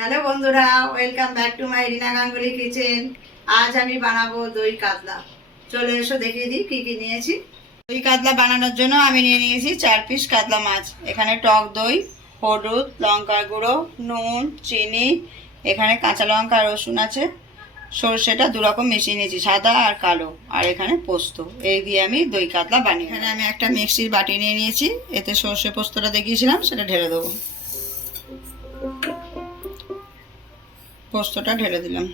Hello বন্ধুরা, welcome back to my Rina Ganguly kitchen. আজ আমি বানাবো দই কাতলা। চলে এসো দেখিয়ে দিই কী কী নিয়েছি। দই কাতলা বানানোর জন্য আমি নিয়ে নিয়েছি 4 পিস কাতলা মাছ। এখানে টক দই, হলুদ, লঙ্কার গুঁড়ো, নুন, চিনি, এখানে কাঁচা লঙ্কা, রসুন আছে, সর্ষেটা দুরকম মিশিয়ে নিয়েছি, সাদা আর কালো, আর এখানে পোস্ত। এই দিয়ে আমি দই কাতলা বানিয়ে। এখানে আমি একটা মিক্সির বাটি নিয়ে নিয়েছি, এতে সর্ষে পোস্তটা দেখিয়েছিলাম সেটা ঢেলে দেবো। পোস্তটা ঢেলে দিলাম।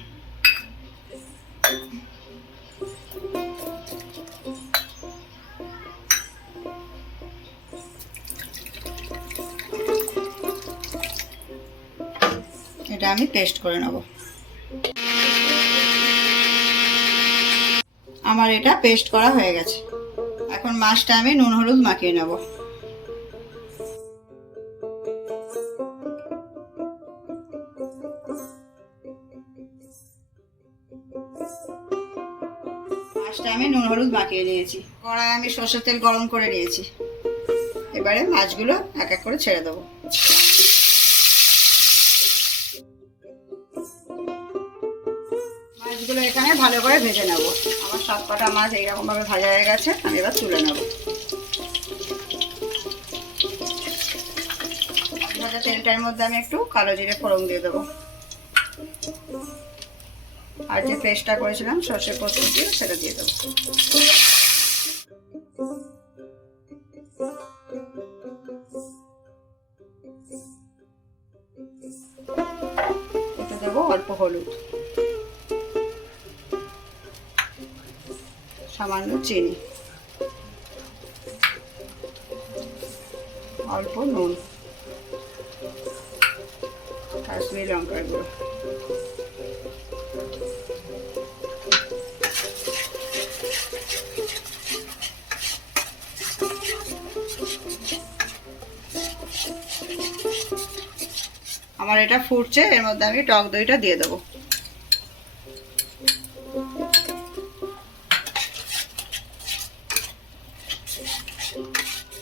এটা আমি পেস্ট করে নেব। আমার এটা পেস্ট করা হয়ে গেছে। এখন মাছটা আমি নুন হলুদ মাখিয়ে নেব। মাছটা আমি নুন হলুদ মাখিয়ে নিয়েছি। কড়াই আমি সরষের তেল গরম করে নিয়েছি। এবারে মাছগুলো এক এক করে ছেড়ে দেবো। মাছগুলো এখানে ভালো করে ভেজে নেব। আমার সব কটা মাছ এইরকম ভাবে ভাজা হয়ে গেছে, আমি এবার তুলে নেব। ভাজা তেলটার মধ্যে আমি একটু কালো জিরে ফোড়ন দিয়ে দেবো, আর যে পেস্টটা করেছিলাম সর্ষে পোস্ত দিয়ে সেটা দিয়ে দেবো। এতে দেবো অল্প হলুদ, সামান্য চিনি, অল্প নুন, কাশ্মীরি লঙ্কার গুঁড়ো। আমার এটা ফুটছে, এর মধ্যে আমি টক দইটা দিয়ে দেবো।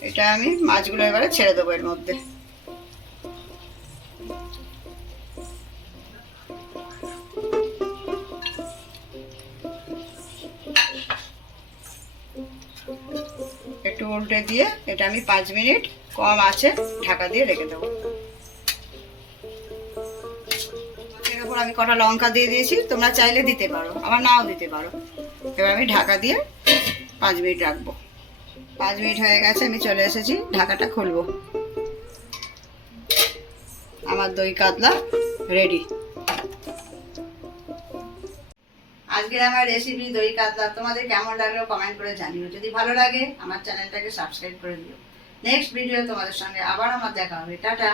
এটা আমি মাছগুলো এবারে ছেড়ে দেবো এর মধ্যে। একটু উল্টে দিয়ে এটা আমি 5 মিনিট কম আছে ঢাকা দিয়ে রেখে দেবো। এর উপর আমি কটা লঙ্কা দিয়ে দিয়েছি, তোমরা চাইলে দিতে পারো, আবার নাও দিতে পারো। এবার আমি ঢাকা দিয়ে 5 মিনিট রাখবো। 5 মিনিট হয়ে গেছে, আমি চলে এসেছি, ঢাকাটা খুলবো। আমার দই কাতলা রেডি। আজকের আমার রেসিপি দই কাতলা তোমাদের কেমন লাগলো কমেন্ট করে জানিও। যদি ভালো লাগে আমার চ্যানেলটাকে সাবস্ক্রাইব করে দিও। নেক্সট ভিডিও তোমাদের সঙ্গে আবার আমার দেখা হবে। টাটা।